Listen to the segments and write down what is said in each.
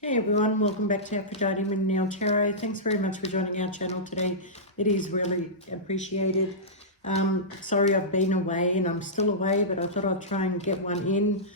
Hey everyone, welcome back to Aphrodite Now Tarot. Thanks very much for joining our channel today. It is really appreciated. Sorry I've been away and I'm still away, but I thought I'd try and get one in.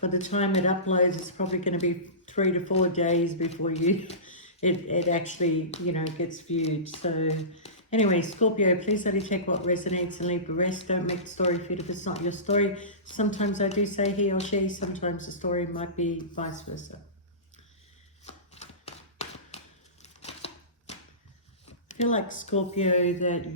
By the time it uploads, it's probably going to be 3 to 4 days before it actually, gets viewed. So anyway, Scorpio, please only take what resonates and leave the rest. Don't make the story fit if it's not your story. Sometimes I do say he or she, sometimes the story might be vice versa. I feel like Scorpio that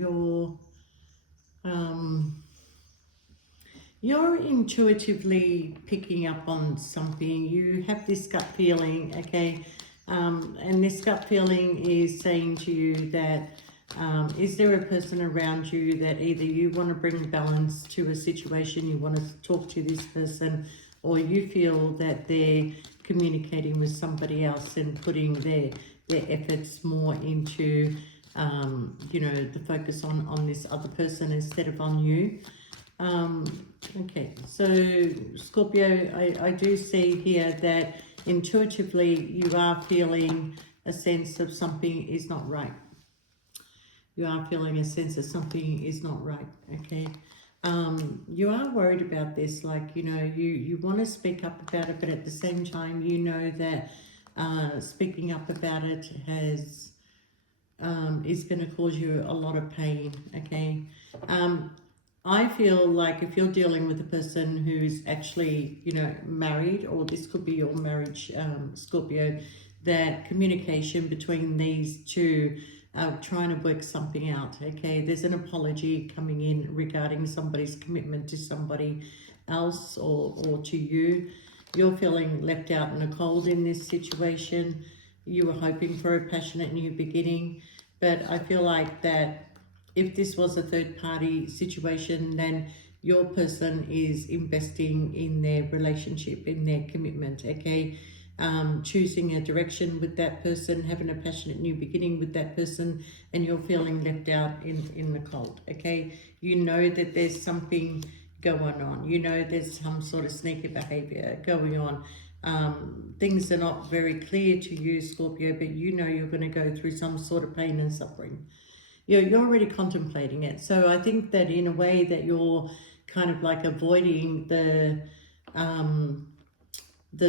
you're intuitively picking up on something. You have this gut feeling, okay? And this gut feeling is saying to you that is there a person around you that either you want to bring balance to a situation, you want to talk to this person, or you feel that they're communicating with somebody else and putting their efforts more into the focus on this other person instead of on you. Okay, so Scorpio, I do see here that intuitively you are feeling a sense of something is not right. You are feeling a sense of something is not right, okay? You are worried about this, like, you want to speak up about it, but at the same time, you know that speaking up about it is going to cause you a lot of pain, okay? I feel like if you're dealing with a person who's actually, married, or this could be your marriage, Scorpio, that communication between these two, trying to work something out, okay? There's an apology coming in regarding somebody's commitment to somebody else or to you. You're feeling left out in the cold in this situation. You were hoping for a passionate new beginning, but I feel like that if this was a third party situation, then your person is investing in their relationship, in their commitment, okay? Choosing a direction with that person, having a passionate new beginning with that person, and you're feeling left out in the cold, okay? You know that there's something going on. You know there's some sort of sneaky behavior going on. Things are not very clear to you, Scorpio, but you know you're going to go through some sort of pain and suffering. You're already contemplating it. So I think that in a way that you're kind of like avoiding the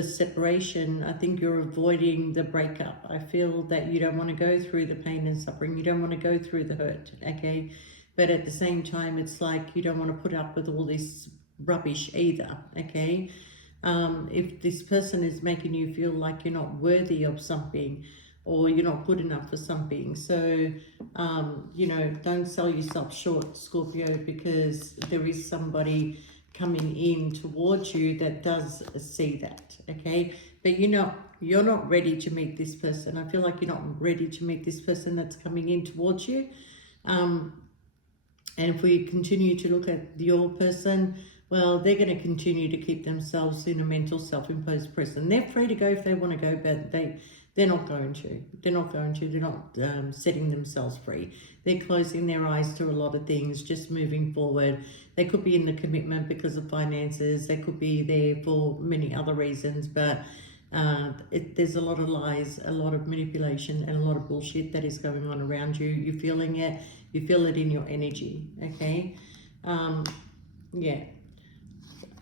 separation. I think you're avoiding the breakup. I feel that you don't want to go through the pain and suffering. You don't want to go through the hurt, okay? But at the same time, it's like you don't want to put up with all this rubbish either, okay? If this person is making you feel like you're not worthy of something, or you're not good enough for something. So, don't sell yourself short, Scorpio, because there is somebody coming in towards you that does see that, okay? But you're not ready to meet this person. I feel like you're not ready to meet this person that's coming in towards you. And if we continue to look at your person, well, they're going to continue to keep themselves in a mental self-imposed prison. They're free to go if they want to go, but they're not going to. They're not going to. They're not setting themselves free. They're closing their eyes to a lot of things, just moving forward. They could be in the commitment because of finances. They could be there for many other reasons, but there's a lot of lies, a lot of manipulation, and a lot of bullshit that is going on around you. You're feeling it. You feel it in your energy, okay? Yeah.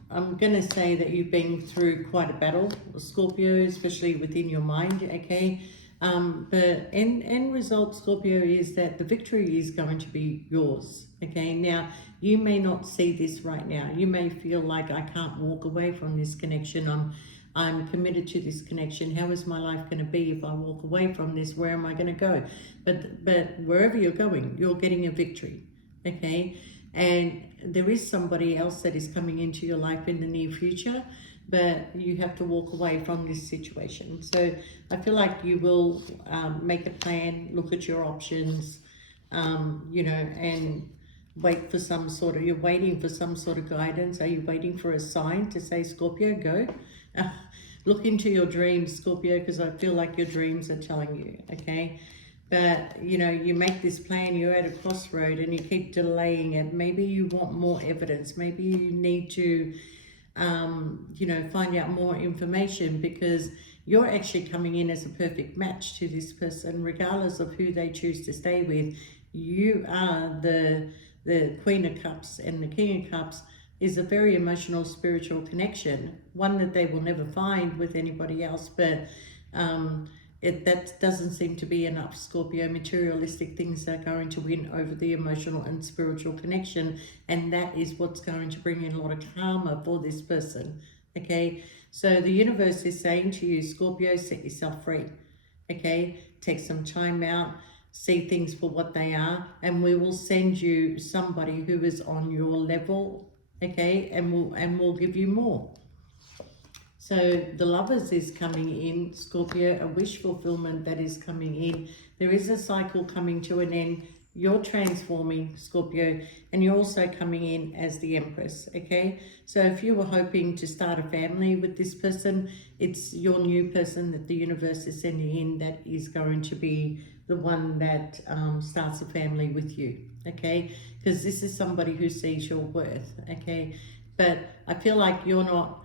I'm going to say that you've been through quite a battle, Scorpio, especially within your mind, okay? But end result, Scorpio, is that the victory is going to be yours, okay? Now, you may not see this right now. You may feel like, I can't walk away from this connection. I'm committed to this connection. How is my life going to be if I walk away from this? Where am I going to go? But wherever you're going, you're getting a victory, okay? And there is somebody else that is coming into your life in the near future, but you have to walk away from this situation. So I feel like you will make a plan, look at your options, and wait for some sort of, you're waiting for some sort of guidance. Are you waiting for a sign to say, Scorpio, go? Look into your dreams, Scorpio, because I feel like your dreams are telling you, okay? But, you make this plan, you're at a crossroad and you keep delaying it. Maybe you want more evidence. Maybe you need to, find out more information, because you're actually coming in as a perfect match to this person, regardless of who they choose to stay with. You are the Queen of Cups, and the King of Cups is a very emotional, spiritual connection, one that they will never find with anybody else. But that doesn't seem to be enough, Scorpio. Materialistic things are going to win over the emotional and spiritual connection, and that is what's going to bring in a lot of karma for this person. Okay, so the universe is saying to you, Scorpio, set yourself free. Okay, take some time out, see things for what they are, and we will send you somebody who is on your level. Okay, and we'll give you more. So the Lovers is coming in, Scorpio, a wish fulfillment that is coming in. There is a cycle coming to an end. You're transforming, Scorpio, and you're also coming in as the Empress, okay? So if you were hoping to start a family with this person, it's your new person that the universe is sending in that is going to be the one that starts a family with you, okay? Because this is somebody who sees your worth, okay? But I feel like you're not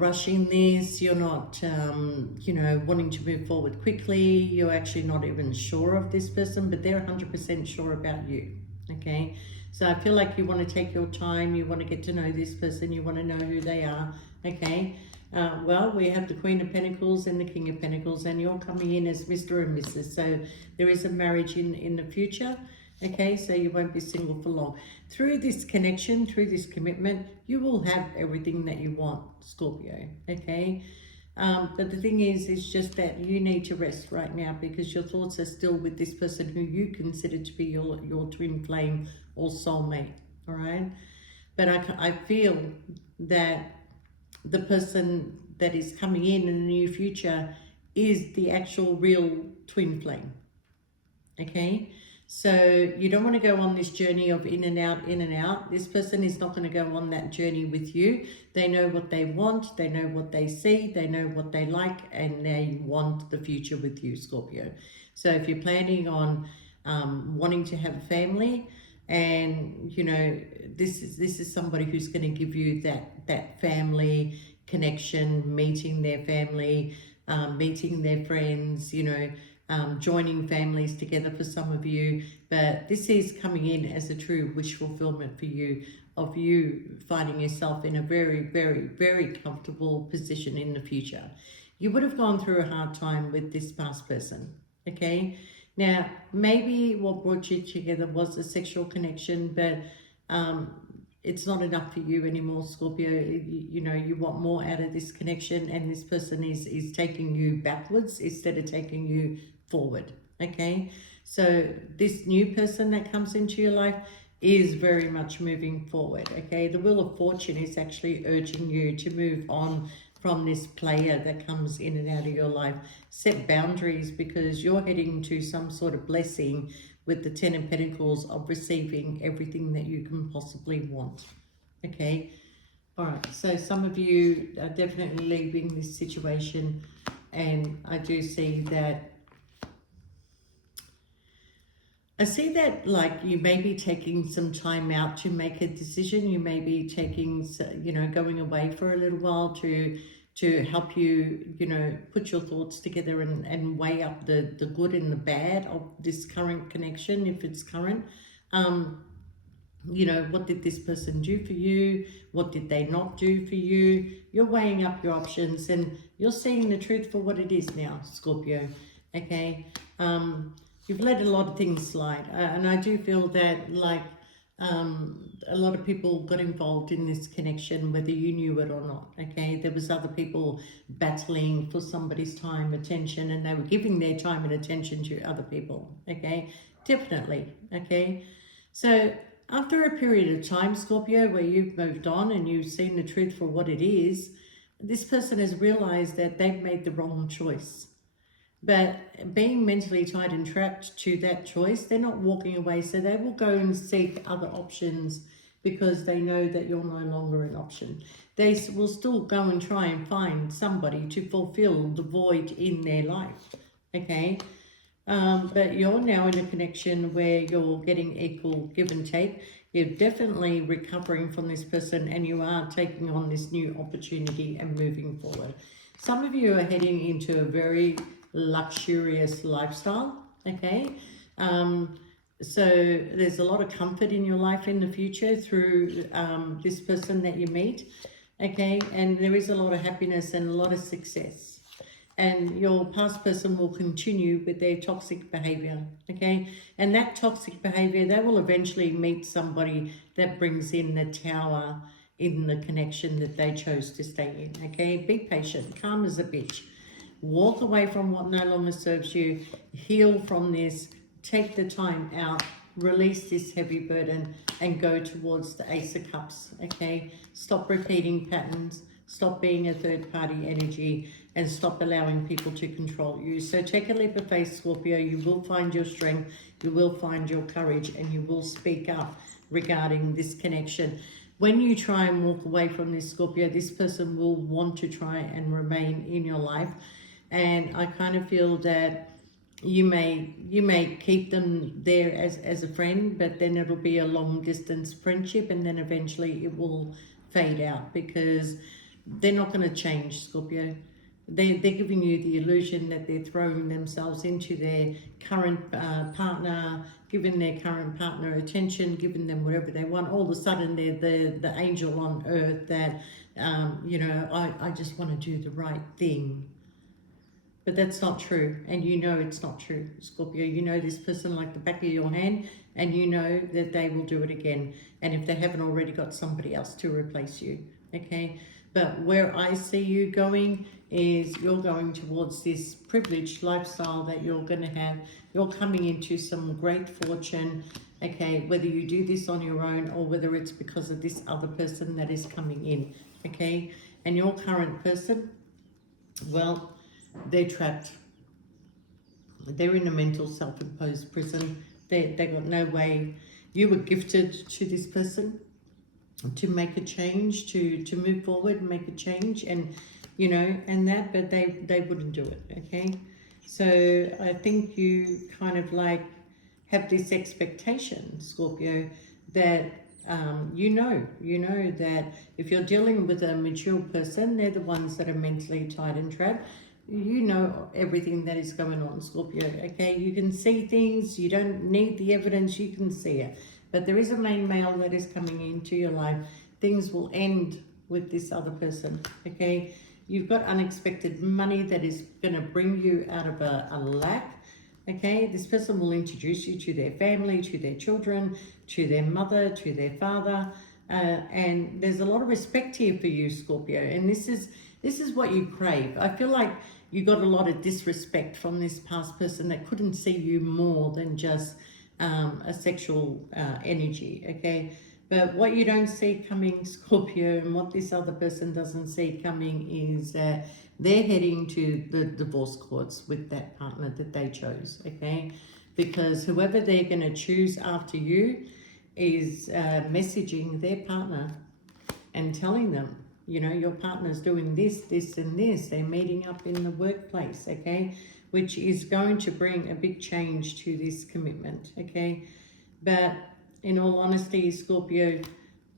rushing this, you're not, wanting to move forward quickly, you're actually not even sure of this person, but they're 100% sure about you, okay? So I feel like you want to take your time, you want to get to know this person, you want to know who they are, okay? Well, we have the Queen of Pentacles and the King of Pentacles, and you're coming in as Mr. and Mrs. So there is a marriage in the future. Okay, so you won't be single for long. Through this connection, through this commitment, you will have everything that you want, Scorpio, okay? But the thing is just that you need to rest right now, because your thoughts are still with this person who you consider to be your twin flame or soulmate, all right? But I feel that the person that is coming in the near future is the actual real twin flame, okay? So you don't want to go on this journey of in and out, in and out. This person is not going to go on that journey with you. They know what they want, they know what they see, they know what they like, and they want the future with you, Scorpio. So if you're planning on wanting to have a family, and this is somebody who's going to give you that family connection, meeting their family, meeting their friends, joining families together for some of you. But this is coming in as a true wish fulfillment for you, of you finding yourself in a very, very, very comfortable position in the future. You would have gone through a hard time with this past person, okay? Now, maybe what brought you together was a sexual connection, but it's not enough for you anymore, Scorpio. You want more out of this connection, and this person is taking you backwards instead of taking you forward, okay? So this new person that comes into your life is very much moving forward, okay? The Wheel of Fortune is actually urging you to move on from this player that comes in and out of your life. Set boundaries, because you're heading to some sort of blessing with the Ten of Pentacles of receiving everything that you can possibly want, okay? All right, so some of you are definitely leaving this situation, and I do see that like you may be taking some time out to make a decision. You may be taking, going away for a little while to help you, put your thoughts together and weigh up the good and the bad of this current connection, if it's current. What did this person do for you? What did they not do for you? You're weighing up your options, and you're seeing the truth for what it is now, Scorpio, okay? You've let a lot of things slide, and I do feel that, like, a lot of people got involved in this connection, whether you knew it or not, okay? There was other people battling for somebody's time, attention, and they were giving their time and attention to other people, okay? Definitely, okay? So after a period of time, Scorpio, where you've moved on and you've seen the truth for what it is, this person has realized that they've made the wrong choice. But being mentally tied and trapped to that choice, they're not walking away. So they will go and seek other options, because they know that you're no longer an option. They will still go and try and find somebody to fulfill the void in their life, okay? But you're now in a connection where you're getting equal give and take. You're definitely recovering from this person, and you are taking on this new opportunity and moving forward. Some of you are heading into a very luxurious lifestyle, okay? Um, so there's a lot of comfort in your life in the future through this person that you meet, okay? And there is a lot of happiness and a lot of success. And your past person will continue with their toxic behavior, okay? And that toxic behavior, they will eventually meet somebody that brings in the tower in the connection that they chose to stay in, okay? Be patient, calm as a bitch. Walk away from what no longer serves you, heal from this, take the time out, release this heavy burden, and go towards the Ace of Cups, okay? Stop repeating patterns, stop being a third party energy, and stop allowing people to control you. So take a leap of faith, Scorpio. You will find your strength, you will find your courage, and you will speak up regarding this connection. When you try and walk away from this, Scorpio, this person will want to try and remain in your life. And I kind of feel that you may keep them there as a friend, but then it'll be a long distance friendship, and then eventually it will fade out because they're not going to change, Scorpio. They're giving you the illusion that they're throwing themselves into their current partner, giving their current partner attention, giving them whatever they want. All of a sudden, they're the angel on earth that, I just want to do the right thing. But that's not true, and you know it's not true, Scorpio. You know this person like the back of your hand, and you know that they will do it again. And if they haven't already got somebody else to replace you, okay? But where I see you going is you're going towards this privileged lifestyle that you're going to have. You're coming into some great fortune, okay? Whether you do this on your own or whether it's because of this other person that is coming in, okay? And your current person, well, they're trapped. They're in a mental self-imposed prison. They got no way. You were gifted to this person to make a change, to move forward and make a change, and but they wouldn't do it, okay? So I think you kind of like have this expectation, Scorpio, that you know that if you're dealing with a mature person, they're the ones that are mentally tied and trapped. You know everything that is going on, Scorpio, okay? You can see things, you don't need the evidence, you can see it. But there is a main male that is coming into your life. Things will end with this other person, okay? You've got unexpected money that is going to bring you out of a lack, okay? This person will introduce you to their family, to their children, to their mother, to their father. And there's a lot of respect here for you, Scorpio. And this is what you crave. I feel like you got a lot of disrespect from this past person that couldn't see you more than just a sexual energy, okay? But what you don't see coming, Scorpio, and what this other person doesn't see coming is that they're heading to the divorce courts with that partner that they chose, okay? Because whoever they're going to choose after you is messaging their partner and telling them, your partner's doing this, this, and this. They're meeting up in the workplace, okay? Which is going to bring a big change to this commitment, okay? But in all honesty, Scorpio,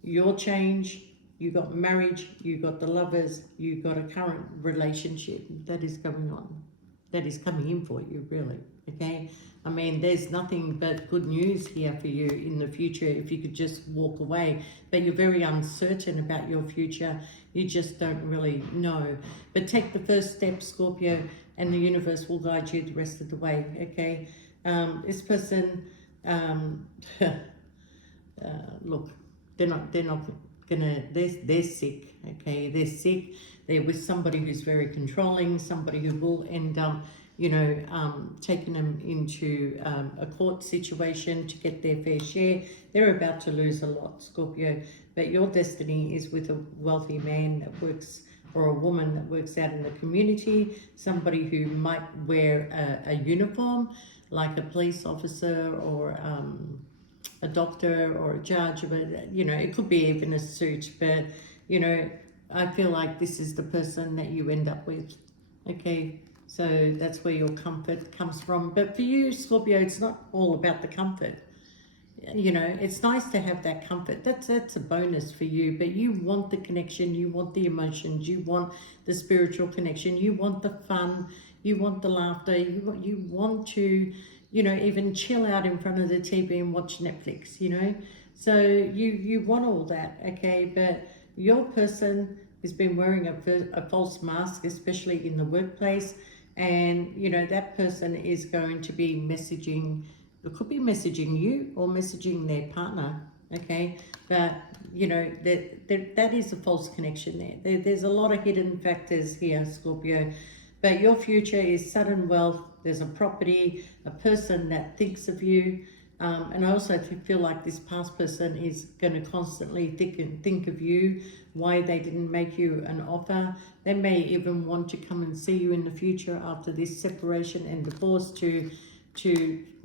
your change, you got marriage, you got the lovers, you got a current relationship that is going on, that is coming in for you, really, okay? I mean, there's nothing but good news here for you in the future if you could just walk away. But you're very uncertain about your future. You just don't really know. But take the first step, Scorpio, and the universe will guide you the rest of the way, okay? This person, look, they're not gonna, they're sick, okay? They're sick. They're with somebody who's very controlling, somebody who will end up taking them into a court situation to get their fair share. They're about to lose a lot, Scorpio. But your destiny is with a wealthy man that works, or a woman that works out in the community, somebody who might wear a uniform, like a police officer or a doctor or a judge, but it could be even a suit. But I feel like this is the person that you end up with, okay? So that's where your comfort comes from. But for you, Scorpio, it's not all about the comfort. you know, it's nice to have that comfort. That's a bonus for you, but you want the connection, you want the emotions, you want the spiritual connection, you want the fun, you want the laughter, you want to, you know, even chill out in front of the TV and watch Netflix, you know. So you want all that, okay? But your person has been wearing a false mask, especially in the workplace, and you know that person is going to be messaging. It could be messaging you or messaging their partner, okay? But you know that is a false connection there's a lot of hidden factors here, Scorpio. But your future is sudden wealth. There's a property, a person that thinks of you. And I also feel like this past person is going to constantly think of you, why they didn't make you an offer. They may even want to come and see you in the future after this separation and divorce to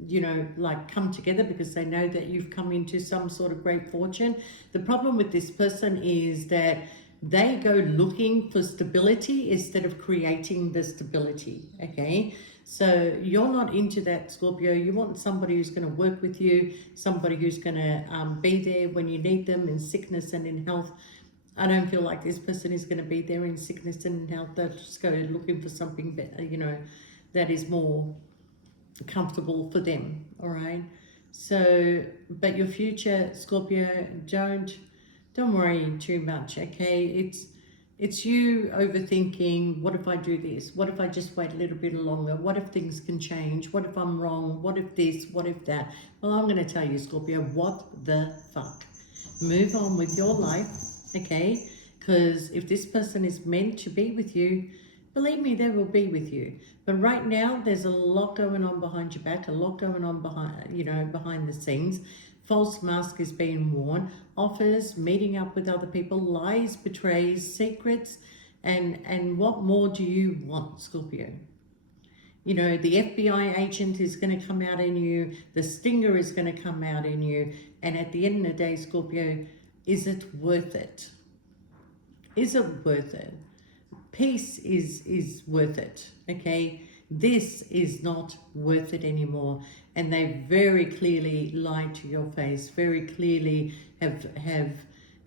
you know, like come together, because they know that you've come into some sort of great fortune. The problem with this person is that they go looking for stability instead of creating the stability, okay? So you're not into that, Scorpio. You want somebody who's going to work with you, somebody who's going to be there when you need them in sickness and in health. I don't feel like this person is going to be there in sickness and in health. They'll just go looking for something better, you know, that is more comfortable for them, all right? So, but your future, Scorpio, don't worry too much, okay? It's you overthinking, what if I do this? What if I just wait a little bit longer? What if things can change? What if I'm wrong? What if this? What if that? Well, I'm going to tell you, Scorpio, what the fuck? Move on with your life, okay? Because if this person is meant to be with you, believe me, they will be with you. But right now, there's a lot going on behind your back, a lot going on behind, you know, behind the scenes. False mask is being worn, offers, meeting up with other people, lies, betrays, secrets, and what more do you want, Scorpio? You know, the FBI agent is going to come out in you, the stinger is going to come out in you, and at the end of the day, Scorpio, is it worth it? Is it worth it? Peace is worth it, okay? This is not worth it anymore. And they very clearly lied to your face, very clearly have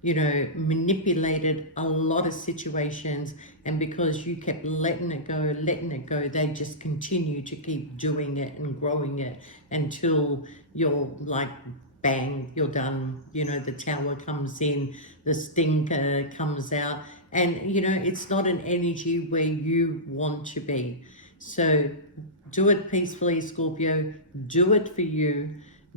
you know, manipulated a lot of situations. And because you kept letting it go, they just continue to keep doing it and growing it until you're like, bang, you're done. You know, the tower comes in, the stinker comes out, and you know, it's not an energy where you want to be. So do it peacefully, Scorpio. Do it for you,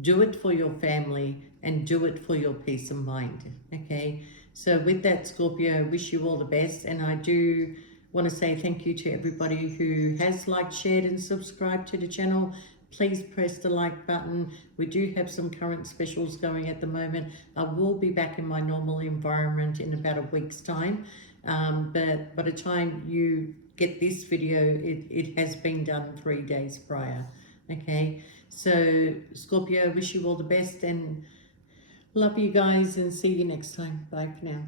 do it for your family, and do it for your peace of mind, okay? So with that, Scorpio, I wish you all the best, and I do want to say thank you to everybody who has liked, shared, and subscribed to the channel. Please press the like button. We do have some current specials going at the moment. I will be back in my normal environment in about a week's time. But by the time you get this video, it has been done 3 days prior. Okay, so Scorpio, wish you all the best and love you guys, and see you next time. Bye for now.